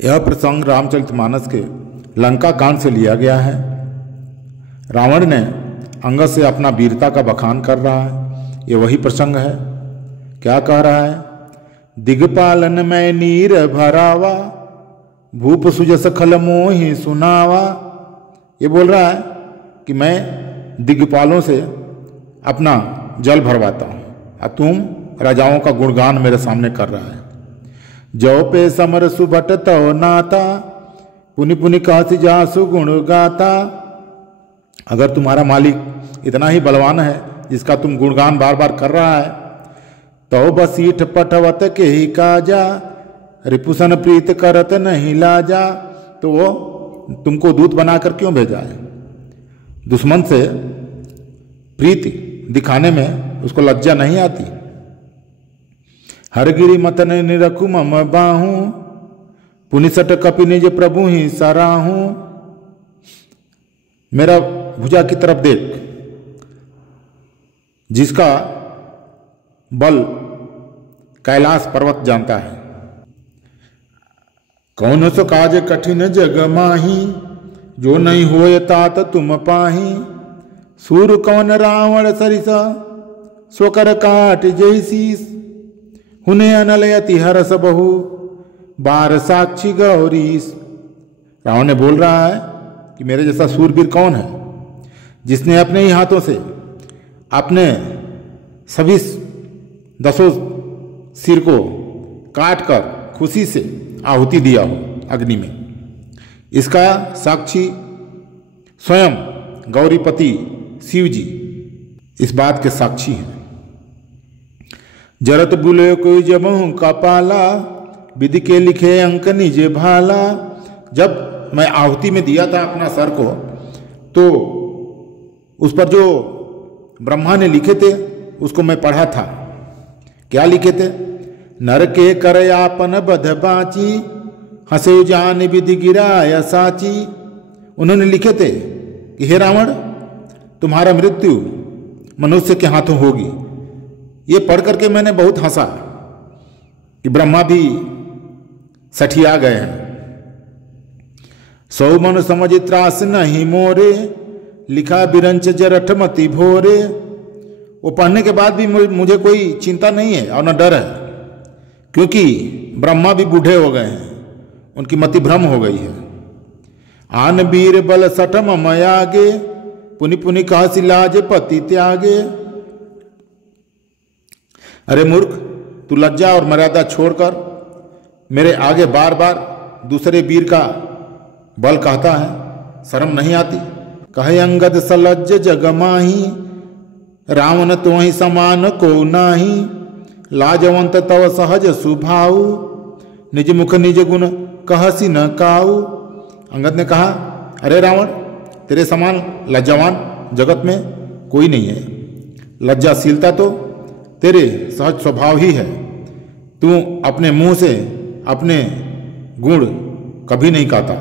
यह प्रसंग रामचरितमानस के लंका कांड से लिया गया है। रावण ने अंगद से अपना वीरता का बखान कर रहा है। ये वही प्रसंग है। क्या कह रहा है? दिग्पालन में नीर भरावा, भूप सुजस खल मोहि सुनावा। ये बोल रहा है कि मैं दिग्पालों से अपना जल भरवाता हूँ और तुम राजाओं का गुणगान मेरे सामने कर रहा है। जो पे समर सुभट तव नाता, पुनि पुनि कहसी जासु गुण गाता। अगर तुम्हारा मालिक इतना ही बलवान है जिसका तुम गुणगान बार बार कर रहा है, तो बसीठ पटवत के ही काजा, रिपुसन प्रीत करत नहीं लाजा। तो वो तुमको दूत बनाकर क्यों भेजा है? दुश्मन से प्रीति दिखाने में उसको लज्जा नहीं आती। हरगिरी मतन निरखु मम बाहू, पुनिसट कपि निज प्रभु ही सराहू। मेरा भुजा की तरफ देख, जिसका बल कैलाश पर्वत जानता है। कौन सो काज कठिन जग माही, जो नहीं होए तात तुम पाही। सूर कौन रावण सरिसा, सोकर काट जैसीस। हुने अनलयति हरस बहु, बार साक्षी गौरीस। रावण ने बोल रहा है कि मेरे जैसा सूरवीर कौन है जिसने अपने ही हाथों से अपने सभी 10 सिर को काट कर खुशी से आहुति दिया हो अग्नि में। इसका साक्षी स्वयं गौरीपति शिव जी इस बात के साक्षी हैं। जरत बुले कोई जबहू कपाला, विधि के लिखे अंक निजे भाला। जब मैं आहुति में दिया था अपना सर को, तो उस पर जो ब्रह्मा ने लिखे थे उसको मैं पढ़ा था। क्या लिखे थे? नर के करयापन बध बाची, हंसे जान विधि गिराय साची। उन्होंने लिखे थे कि हे रावण, तुम्हारा मृत्यु मनुष्य के हाथों होगी। ये पढ़ करके मैंने बहुत हंसा कि ब्रह्मा भी सठिया गए हैं। सौ मन समझ त्रास नहीं मोरे, लिखा बिरंच जरठ मति भोरे। वो पढ़ने के बाद भी मुझे कोई चिंता नहीं है और न डर है, क्योंकि ब्रह्मा भी बूढ़े हो गए हैं, उनकी मति भ्रम हो गई है। आन वीर बल सठम मयागे, पुनि पुनि कहसी लाज पति त्यागे। अरे मूर्ख, तू लज्जा और मर्यादा छोड़कर मेरे आगे बार बार दूसरे वीर का बल कहता है, शर्म नहीं आती? कहे अंगद सलज्ज जग माही, रावण तो ही समान को नाही। लाजवंत तव सहज सुभाऊ, निज मुख निज गुण कहसी न काऊ। अंगद ने कहा, अरे रावण, तेरे समान लज्जावान जगत में कोई नहीं है। लज्जाशीलता तो तेरे सहज स्वभाव ही है। तू अपने मुंह से अपने गुण कभी नहीं कहता।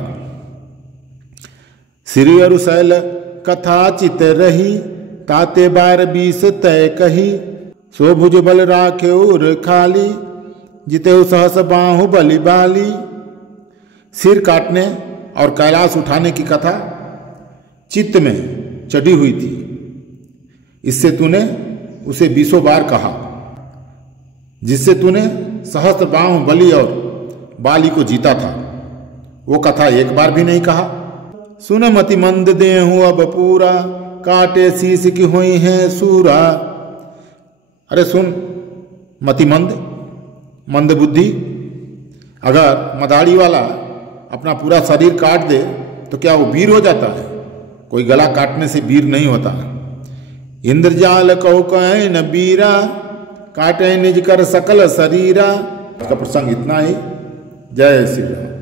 श्री अरुशैल कथा चित रही, ताते बार 20 तय कही। सो भुज बल राखे उर खाली, जिते सहस बाहु बलि बाली। सिर काटने और कैलाश उठाने की कथा चित्त में चढ़ी हुई थी, इससे तूने उसे 20 बार कहा। जिससे तूने सहस्त्र बाहु बलि और बाली को जीता था, वो कथा एक बार भी नहीं कहा। सुन मति मंद देहूं अब पूरा, काटे शीश की हुई है सूरा। अरे सुन मतिमंद, मंद बुद्धि, अगर मदारी वाला अपना पूरा शरीर काट दे तो क्या वो वीर हो जाता है? कोई गला काटने से वीर नहीं होता। इंद्रजाल कहो कहे न बीरा, काटे निज कर सकल शरीरा। इसका प्रसंग इतना ही। जय श्री राम।